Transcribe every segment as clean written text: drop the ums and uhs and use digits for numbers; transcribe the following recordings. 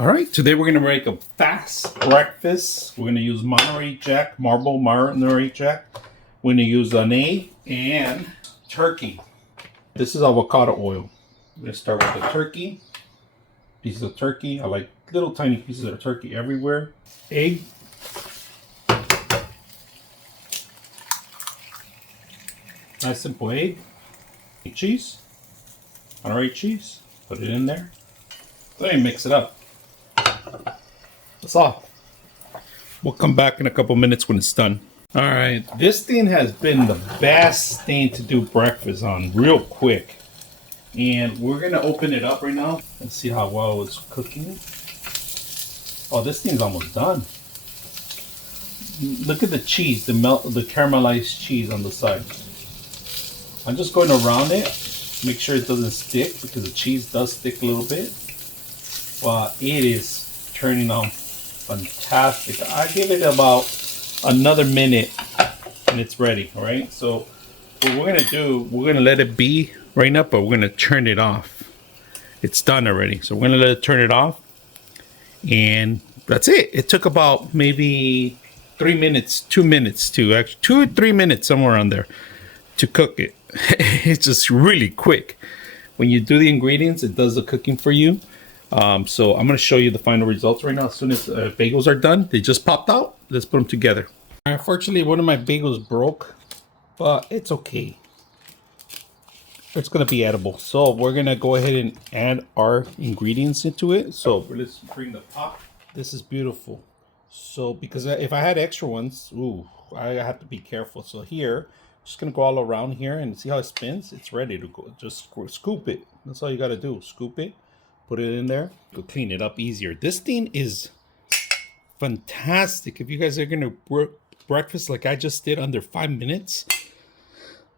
All right, today we're gonna make a fast breakfast. We're gonna use Monterey Jack, marble Monterey Jack. We're gonna use an egg and turkey. This is avocado oil. We're gonna start with the turkey. Pieces of turkey. I like little tiny pieces of turkey everywhere. Egg. Nice simple egg. Cheese. Monterey cheese. Put it in there. Then mix it up. That's all. We'll come back in a couple minutes when it's done. All right, this thing has been the best thing to do breakfast on real quick. And we're gonna open it up right now and see how well it's cooking. Oh, this thing's almost done. Look at the cheese, the caramelized cheese on the side. I'm just going around it, make sure it doesn't stick because the cheese does stick a little bit. But it is turning out fantastic. I give it about another minute and it's ready. All right, so what we're gonna do, we're gonna let it be right now, but we're gonna turn it off. It's done already, so we're gonna let it turn it off, and that's it. It took about maybe 3 minutes, 2 minutes to actually 2 or 3 minutes, somewhere on there, to cook it. It's just really quick. When you do the ingredients, it does the cooking for you. So I'm going to show you the final results right now. As soon as bagels are done, they just popped out. Let's put them together. Unfortunately, one of my bagels broke, but it's okay. It's going to be edible. So we're going to go ahead and add our ingredients into it. So let's bring the pot. This is beautiful. So because if I had extra ones, I have to be careful. So here, just going to go all around here and see how it spins. It's ready to go. Just scoop it. That's all you got to do. Scoop it. Put it in there. Go clean it up easier. This thing is fantastic. If you guys are going to work breakfast like I just did under 5 minutes,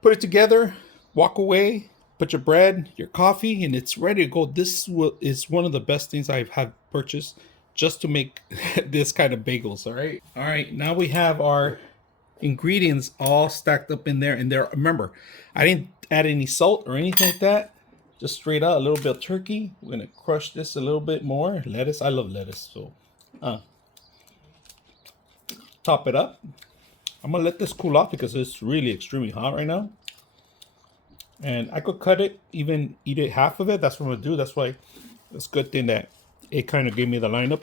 put it together, walk away, put your bread, your coffee, and it's ready to go. This is one of the best things I have purchased just to make this kind of bagels. All right. Now we have our ingredients all stacked up in there. And there, remember, I didn't add any salt or anything like that. Just straight out, a little bit of turkey. We're gonna crush this a little bit more. Lettuce, I love lettuce, so top it up. I'm gonna let this cool off because it's really extremely hot right now. And I could cut it, even eat it half of it. That's what I'm gonna do. That's why it's a good thing that it kind of gave me the lineup.